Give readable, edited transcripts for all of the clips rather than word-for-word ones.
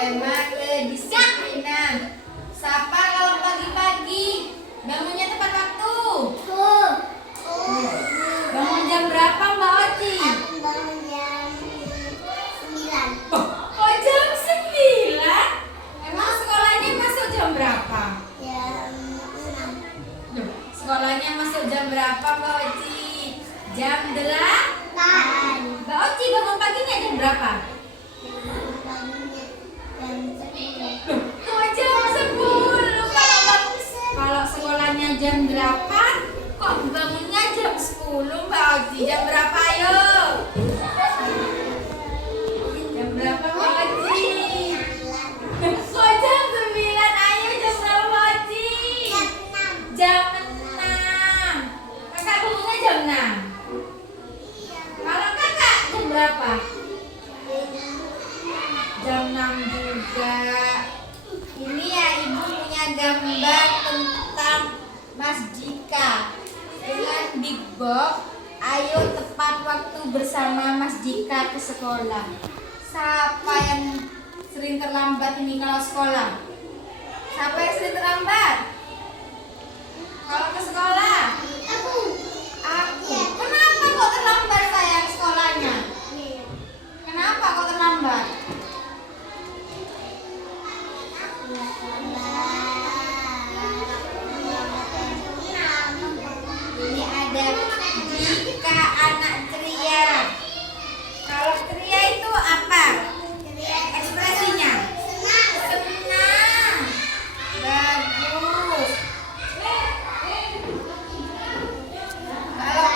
Tema kedisiplinan. Sapa kalau pagi-pagi bangunnya tepat waktu. Bangun jam berapa Mbak Oci? Aku bangun jam 9. Oh jam 9? Emang sekolahnya masuk jam berapa? Jam 6. Sekolahnya masuk jam berapa Mbak Oci? Jam 8. Mbak Oci bangun paginya jam berapa? Paginya jam 10. Oh jam 10. Kalau sekolahnya jam 8, kok bangunnya jam 10 Mbak Oci? Jam berapa ayo? Jam berapa Mbak Oci? Kok jam 9? Ayo jam berapa Mbak Oci? Jam 6. Kakak bangunnya jam 6. Kalau kakak jam berapa? Jam 6 juga. Ini ya ibu punya gambar tentang Mas Jika dengan big box. Ayo tepat waktu bersama Mas Jika ke sekolah. Siapa yang sering terlambat ini kalau sekolah? Siapa yang sering terlambat? Kalau ke sekolah? Aku. Kenapa kok terlambat sayang sekolahnya? Kenapa kok terlambat? Ini ada Jika anak ceria. Kalau ceria itu apa? Ekspresinya? Senang. Bagus. Kalau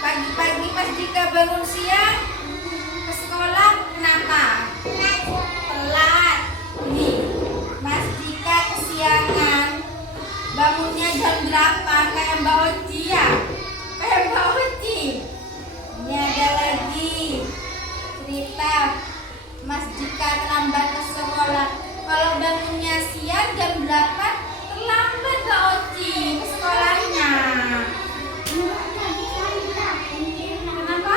pagi-pagi Mas Jika bangun siang ke sekolah, kenapa? Telat. Nih, Mas Jika kesiangan. Bangunnya jam 8 kayak Mbak Oci ya? Kayak Mbak Oci. Ini ada lagi cerita Mas Jika terlambat ke sekolah. Kalau bangunnya siang jam 8, terlambat Mbak Oci ke sekolahnya. Kenapa?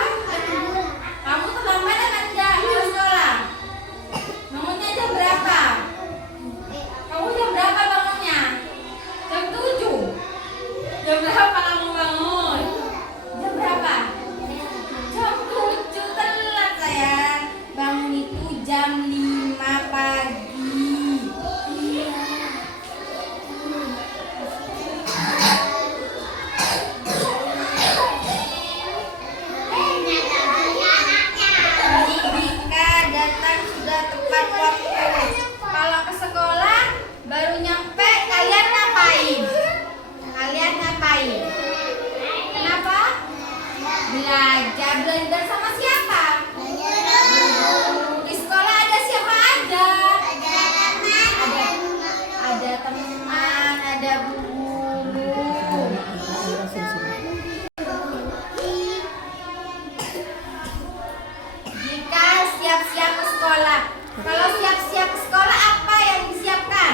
Kamu terlambat atau enggak ke sekolah? Bangunnya jam berapa? Kamu jam berapa bangunnya? Jam 7. Jam berapa kamu bangun? Jam berapa? Jam 7 telat sayang. Bangun itu jam 5 pagi. Dika datang sudah tepat waktu. Kalau ke sekolah baru nyampe, kalian ngapain? Kenapa? Belajar. Belajar sama siapa? Di sekolah ada siapa aja? Ada teman, ada guru. Jika siap-siap ke sekolah. Kalau siap-siap ke sekolah apa yang disiapkan?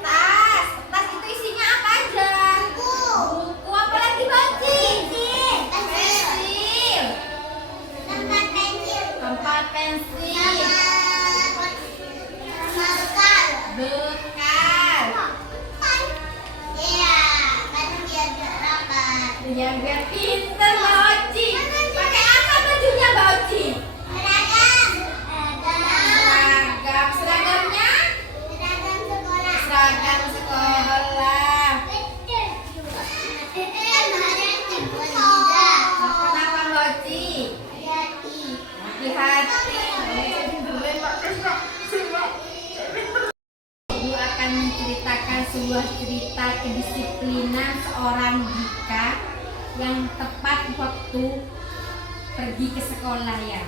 Tas itu isinya apa aja? Buku apa lagi Pensil. Tempat pensil. Bekal. Ya biar pinter Mbak Oci. Pakai apa bajunya Mbak Oci? Seragamnya? Seragam sekolah. Kenapa Mbak Oci? Hati-hati. Ibu akan menceritakan sebuah cerita kedisiplinan seorang Jika yang tepat waktu pergi ke sekolah ya.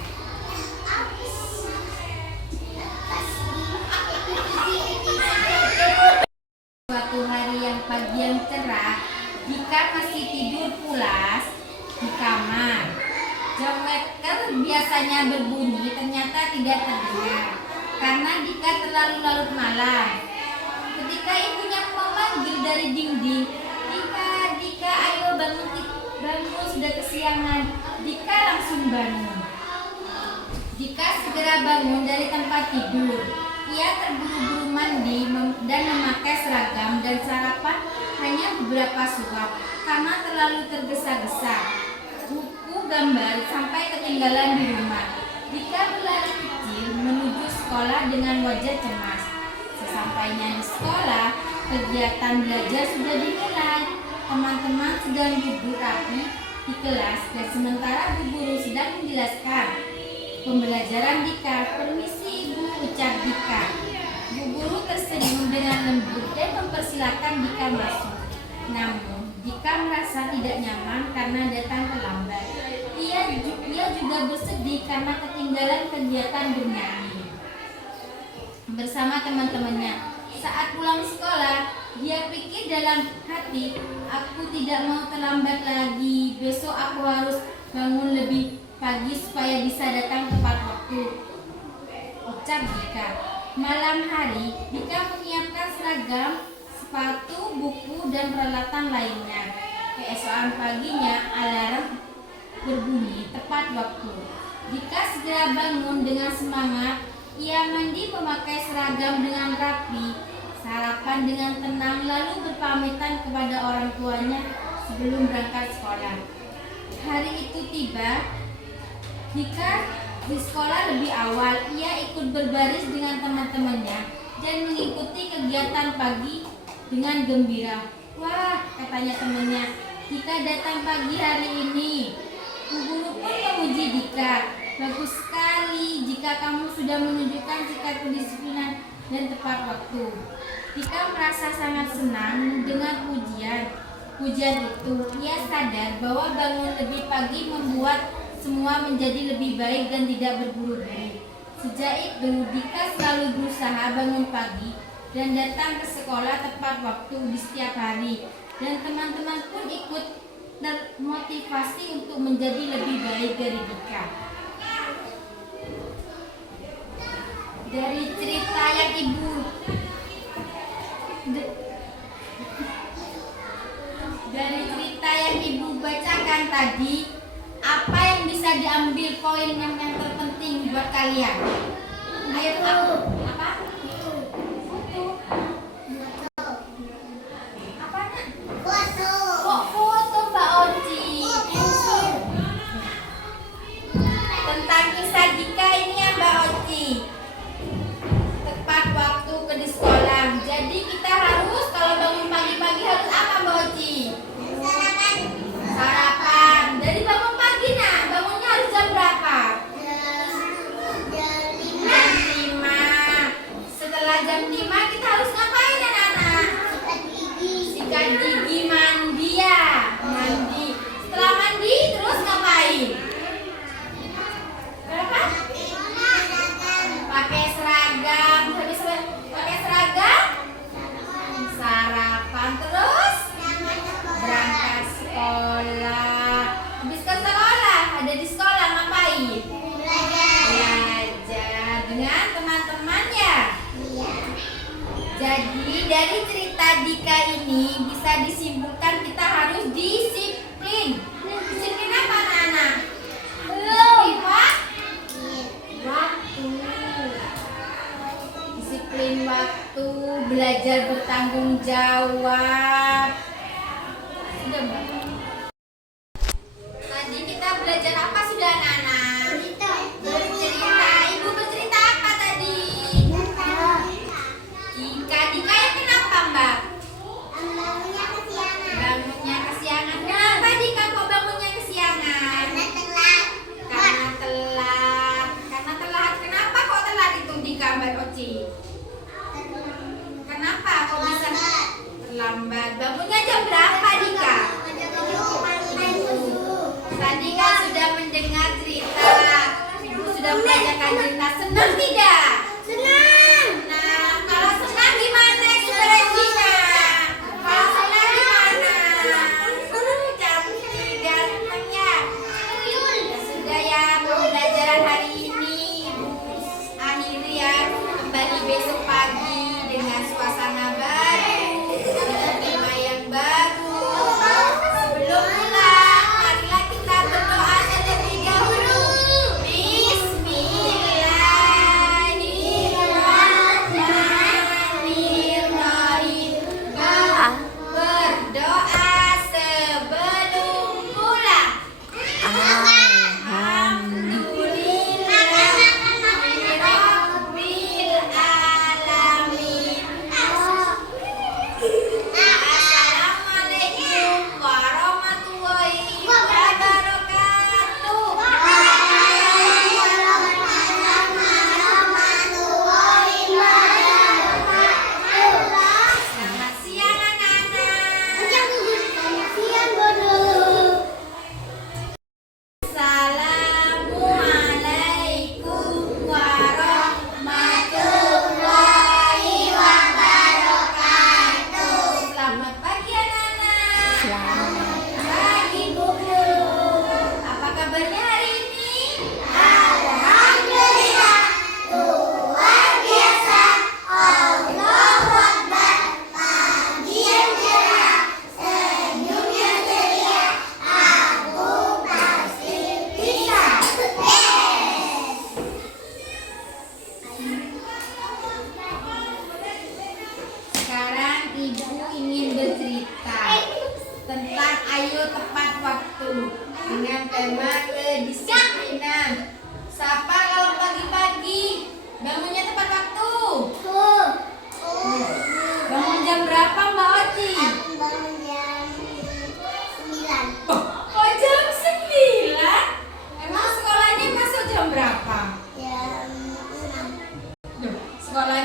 Suatu hari yang pagi yang cerah, Jika masih tidur pulas di kamar. Jam weker biasanya berbunyi ternyata tidak terdengar karena Jika terlalu larut malam. Ketika ibunya memanggil dari dinding, Jika, ayo bangun bangun sudah kesiangan. Dika langsung bangun. Dika segera bangun dari tempat tidur. Ia terburu-buru mandi dan memakai seragam dan sarapan hanya beberapa suap karena terlalu tergesa-gesa. Buku gambar sampai ketinggalan di rumah. Dika berlari kecil menuju sekolah dengan wajah cemas. Sesampainya di sekolah, kegiatan belajar sudah dimulai. Teman-teman sedang duduk rapi di kelas dan sementara bu guru sedang menjelaskan pembelajaran Dika. "Permisi Ibu," ucap Dika. Bu guru tersenyum dengan lembut dan mempersilakan Dika masuk. Namun Dika merasa tidak nyaman karena datang terlambat. Ia juga bersedih karena ketinggalan kegiatan bernyanyi bersama teman-temannya. Saat pulang sekolah, dia pikir dalam hati, "Aku tidak mau terlambat lagi. Besok aku harus bangun lebih pagi supaya bisa datang tepat waktu," ucap Dika. Malam hari, Dika menyiapkan seragam, sepatu, buku, dan peralatan lainnya. Keesokan paginya, alarm berbunyi tepat waktu. Dika segera bangun dengan semangat. Ia mandi memakai seragam dengan rapi, sarapan dengan tenang, lalu berpamitan kepada orang tuanya sebelum berangkat sekolah. Hari itu tiba. Dika di sekolah lebih awal. Ia ikut berbaris dengan teman-temannya dan mengikuti kegiatan pagi dengan gembira. "Wah," katanya temannya, "Dika datang pagi hari ini." Bu guru pun memuji Dika. "Bagus sekali jika kamu sudah menunjukkan sikap kedisiplinan dan tepat waktu." Dika merasa sangat senang dengan pujian itu. Ia sadar bahwa bangun lebih pagi membuat semua menjadi lebih baik dan tidak berburu-buru. Sejak itu, Dika selalu berusaha bangun pagi dan datang ke sekolah tepat waktu di setiap hari. Dan teman-teman pun ikut termotivasi untuk menjadi lebih baik dari Dika. Dari cerita yang ibu bacakan tadi, apa yang bisa diambil poin yang terpenting buat kalian? Ayo, apa? Foto. Apanya? Foto. Oh, foto Mbak Oci. Tentang kisah Dika ini ya Mbak Oci. Tepat waktu ke di sekolah. Jadi kita harus kalau bangun pagi-pagi harus apa Mbak Oci? Sarapan. Dari bangun pagi nah, bangunnya harus jam berapa? Jam 5. Jam 5. Setelah jam 5 kita harus ngapain anak-anak? Sikat gigi. Sikat gigi, mandi ya. Mandi. Setelah mandi terus ngapain? Berapa? Pakai seragam. Habis pakai seragam? Sarapan terus berangkat sekolah. Habis ke sekolah, ada di sekolah ngapain? Belajar dengan teman-teman ya. Jadi dari cerita Dika ini bisa disimpulkan kita harus disiplin. Disiplin apa anak-anak? Disiplin waktu. Disiplin waktu, belajar bertanggung jawab. Sudah Mbak? Tadi kita belajar apa sudah anak-anak? Bercerita. Ibu bercerita apa tadi? Dika yang kenapa Mbak? Bangunnya kesiangan. Kenapa Dika kok bangunnya kesiangan? Karena telat. Karena telat. Kenapa kok telat itu Dika Mbak Oci? Kenapa kok bisa terlambat?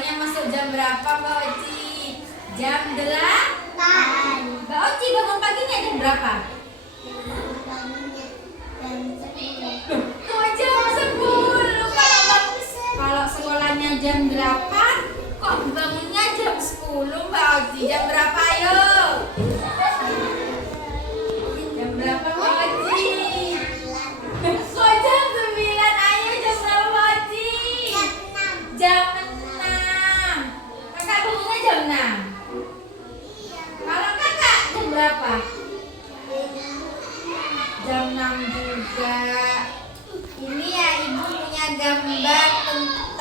Sekolahnya masuk jam berapa Mbak Oci? Jam 8. Mbak Oci bangun paginya jam berapa? Kok jam 10? Kalau sekolahnya jam 8, kok bangunnya jam 10 Mbak Oci? Jam berapa ayo? Jam berapa Mbak Oci? Kok jam 9? Ayo jam berapa Mbak Oci? Jam 6. Kakak bangunnya jam 6. Kalau kakak jam berapa? Jam 6 juga. Ini ya ibu punya gambar